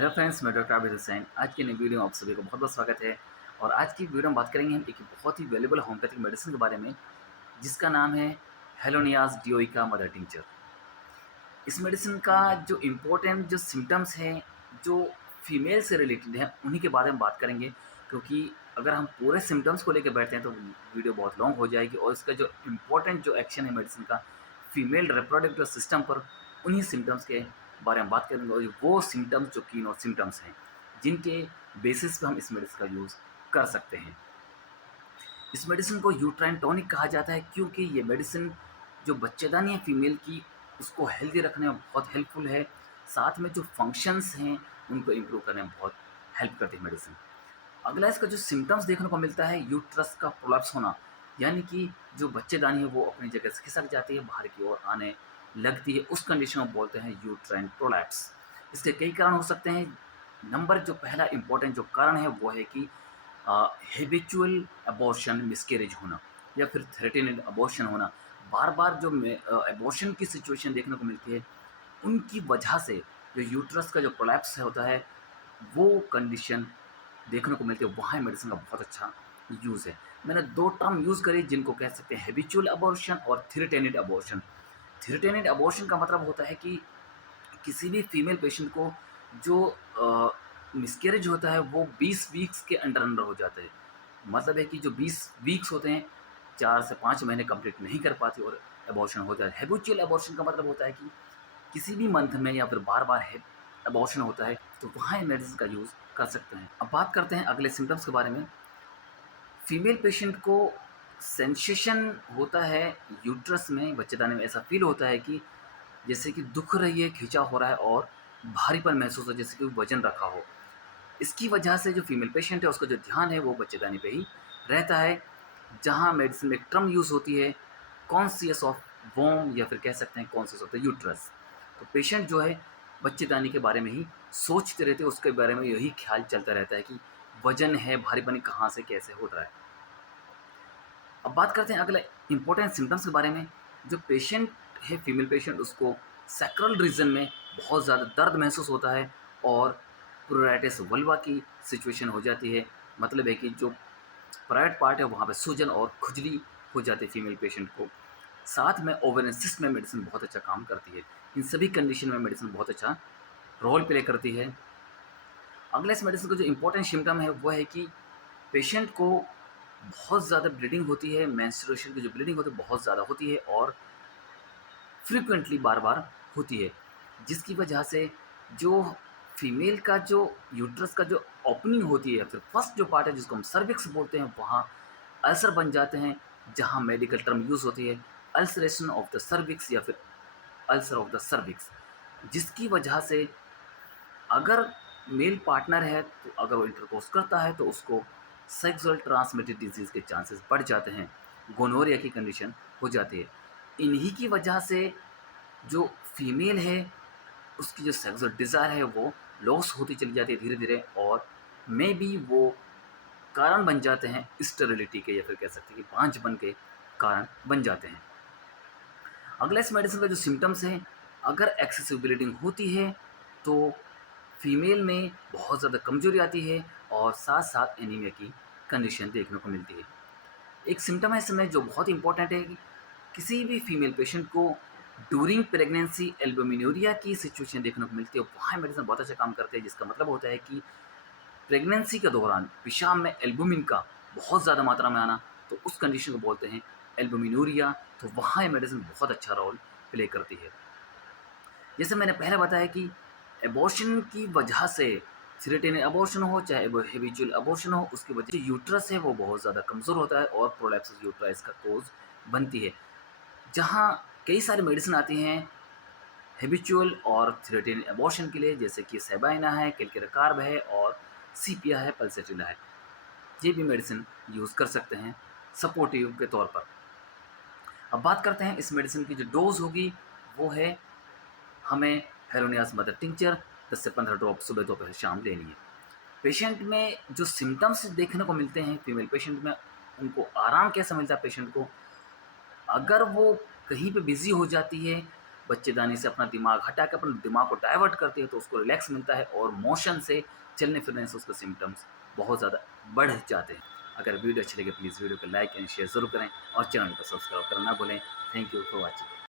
Hello friends, मैं doctor Abid Hussain. आज की नई वीडियो में आप सभी को बहुत बहुत स्वागत है। और आज की वीडियो में बात करेंगे हम एक बहुत ही वैल्यूबल होम्योपैथिक मेडिसिन के बारे में, जिसका नाम है हेलोनियाज डिओइका मदर टिंचर। इस मेडिसिन का जो इम्पोर्टेंट जो सिम्टम्स हैं, जो फीमेल से रिलेटेड हैं, उन्हीं के बारे में बात करेंगे। क्योंकि अगर हम पूरे सिम्टम्स को लेकर बैठते हैं तो वीडियो बहुत लॉन्ग हो जाएगी, और इसका जो इम्पोर्टेंट जो एक्शन है मेडिसिन का फीमेल रिप्रोडक्टिव सिस्टम पर, उन्हीं सिम्टम्स के बारे में बात करेंगे। और वो सिम्टम्स जो कीनो सिम्टम्स हैं, जिनके बेसिस पे हम इस मेडिसिन का यूज़ कर सकते हैं। इस मेडिसिन को यूट्राइन टॉनिक कहा जाता है, क्योंकि ये मेडिसिन जो बच्चेदानी है फीमेल की, उसको हेल्दी रखने में बहुत हेल्पफुल है। साथ में जो फंक्शंस हैं, उनको इम्प्रूव करने में बहुत हेल्प करती है मेडिसिन। अगला इसका जो सिम्टम्स देखने को मिलता है, यूट्रस का प्रोलैप्स होना, यानी कि जो बच्चेदानी है वो अपनी जगह से खिसक जाती है, बाहर की ओर आने लगती है। उस कंडीशन को बोलते हैं यूट्राइन प्रोलैप्स। इसके कई कारण हो सकते हैं। नंबर जो पहला इंपॉर्टेंट जो कारण है वो है कि हैबिचुअल अबॉर्शन मिसकैरेज होना, या फिर थ्रेटेनेड अबॉर्शन होना। बार बार जो अबॉर्शन की सिचुएशन देखने को मिलती है, उनकी वजह से जो यूट्रस का जो प्रोलैप्स होता है, वो कंडीशन देखने को मिलती है। वहाँ मेडिसिन का बहुत अच्छा यूज़ है। मैंने दो टर्म यूज़ करी, जिनको कह सकते हैं हैबिचुअल अबॉर्शन और थ्रेटेनेड अबॉर्शन। थ्रेटेनेड अबॉर्शन का मतलब होता है कि किसी भी फीमेल पेशेंट को जो मिसकैरेज होता है वो 20 वीक्स के अंडर अंडर हो जाता है। मतलब है कि जो 20 वीक्स होते हैं, 4 से 5 महीने कंप्लीट नहीं कर पाती और अबॉर्शन हो जाता है। हैबिचुअल अबॉर्शन का मतलब होता है कि किसी भी मंथ में या फिर बार-बार है अबॉर्शन होता है, तो वहाँ ये मेडिसिन का यूज़ कर सकते हैं। अब बात करते हैं अगले सिम्पटम्स के बारे में। फीमेल पेशेंट को सेंसेशन होता है यूट्रस में, बच्चेदानी में। ऐसा फ़ील होता है कि जैसे कि दुख रही है, खींचा हो रहा है, और भारीपन महसूस हो, जैसे कि वज़न रखा हो। इसकी वजह से जो फीमेल पेशेंट है, उसका जो ध्यान है वो बच्चेदानी पे ही रहता है। जहाँ मेडिसिन में एक टर्म यूज़ होती है, कॉन्शियस ऑफ वोम, या फिर कह सकते हैं कॉन्शियस ऑफ द यूट्रस। तो पेशेंट जो है बच्चेदानी के बारे में ही सोचते रहते हैं, उसके बारे में यही ख्याल चलता रहता है कि वज़न है, भारीपन कहाँ से कैसे हो रहा है। अब बात करते हैं अगले इम्पोर्टेंट सिम्पटम्स के बारे में। जो पेशेंट है फीमेल पेशेंट, उसको सैक्रल रीजन में बहुत ज़्यादा दर्द महसूस होता है, और प्रोराइटिस वल्वा की सिचुएशन हो जाती है। मतलब है कि जो प्राइवेट पार्ट है वहाँ पे सूजन और खुजली हो जाती है फीमेल पेशेंट को। साथ में ओवेरियन सिस्ट में मेडिसिन बहुत अच्छा काम करती है। इन सभी कंडीशन में मेडिसिन बहुत अच्छा रोल प्ले करती है। अगले इस मेडिसिन का जो इम्पोर्टेंट सिम्पटम है वो है कि पेशेंट को बहुत ज़्यादा ब्लीडिंग होती है। मेंस्ट्रुएशन की जो ब्लीडिंग होती है बहुत ज़्यादा होती है, और फ्रीक्वेंटली बार-बार होती है, जिसकी वजह से जो फीमेल का जो यूट्रस का जो ओपनिंग होती है, या फिर फर्स्ट जो पार्ट है जिसको हम सर्विक्स बोलते हैं, वहाँ अल्सर बन जाते हैं। जहाँ मेडिकल टर्म यूज़ होती है अल्सरेशन ऑफ द सर्विक्स, या फिर अल्सर ऑफ द सर्विक्स। जिसकी वजह से अगर मेल पार्टनर है, तो अगर वो इंटरकोर्स करता है तो उसको सेक्सुअल ट्रांसमिटेड डिजीज़ के चांसेस बढ़ जाते हैं। गोनोरिया की कंडीशन हो जाती है। इन्हीं की वजह से जो फीमेल है, उसकी जो सेक्सुअल डिज़ायर है वो लॉस होती चली जाती है धीरे-धीरे, और मे बी वो कारण बन जाते हैं स्टेरिलिटी के, या फिर कह सकते हैं कि बांझपन के कारण बन जाते हैं। अगला इस मेडिसिन का जो सिम्पटम्स हैं, अगर एक्सेसिव ब्लीडिंग होती है तो फीमेल में बहुत ज़्यादा कमज़ोरी आती है, और साथ-साथ एनीमिया की कंडीशन देखने को मिलती है। एक सिम्पटम है इसमें जो बहुत इंपॉर्टेंट है कि किसी भी फीमेल पेशेंट को ड्यूरिंग प्रेगनेंसी एल्बुमिनूरिया की सिचुएशन देखने को मिलती है। वहाँ मेडिसिन बहुत अच्छा काम करते हैं, जिसका मतलब होता है कि प्रेगनेंसी के दौरान पेशाब में एल्बुमिन का बहुत ज़्यादा मात्रा में आना, तो उस कंडीशन को बोलते हैं एल्बुमिनूरिया। तो वहाँ ये मेडिसिन बहुत अच्छा रोल प्ले करती है। जैसे मैंने पहले बताया कि एबॉर्शन की वजह से, सिरेटेनियल अबॉर्शन हो चाहे वो हैबिचुअल अबॉर्शन हो, उसकी वजह से यूट्रस है वो बहुत ज़्यादा कमज़ोर होता है, और प्रोलैप्सिस यूट्राइस का कोज़ बनती है। जहाँ कई सारी मेडिसिन आती हैं हैबिचुअल और सिरेटेनियल अबॉर्शन के लिए, जैसे कि सेबाइना है, केल्केराकार्ब है, और सीपिया है, पल्सेटिला है। ये भी मेडिसिन यूज़ कर सकते हैं सपोर्टिव के तौर पर। अब बात करते हैं इस मेडिसिन की जो डोज़ होगी, वो है, हमें हेलोनियास मदर टिंचर 10 से 15 ड्रॉप सुबह, दोपहर, शाम लेनी है। पेशेंट में जो सिम्पटम्स देखने को मिलते हैं फीमेल पेशेंट में, उनको आराम कैसे मिलता है पेशेंट को? अगर वो कहीं पे बिज़ी हो जाती है, बच्चेदानी से अपना दिमाग हटा के अपने दिमाग को डाइवर्ट करती है, तो उसको रिलैक्स मिलता है और मोशन से, चलने फिरने से उसके सिम्पटम्स बहुत ज़्यादा बढ़ जाते हैं। अगर वीडियो अच्छी लगे प्लीज़ वीडियो को लाइक एंड शेयर ज़रूर करें और चैनल को सब्सक्राइब करना ना भूलें। Thank you for watching.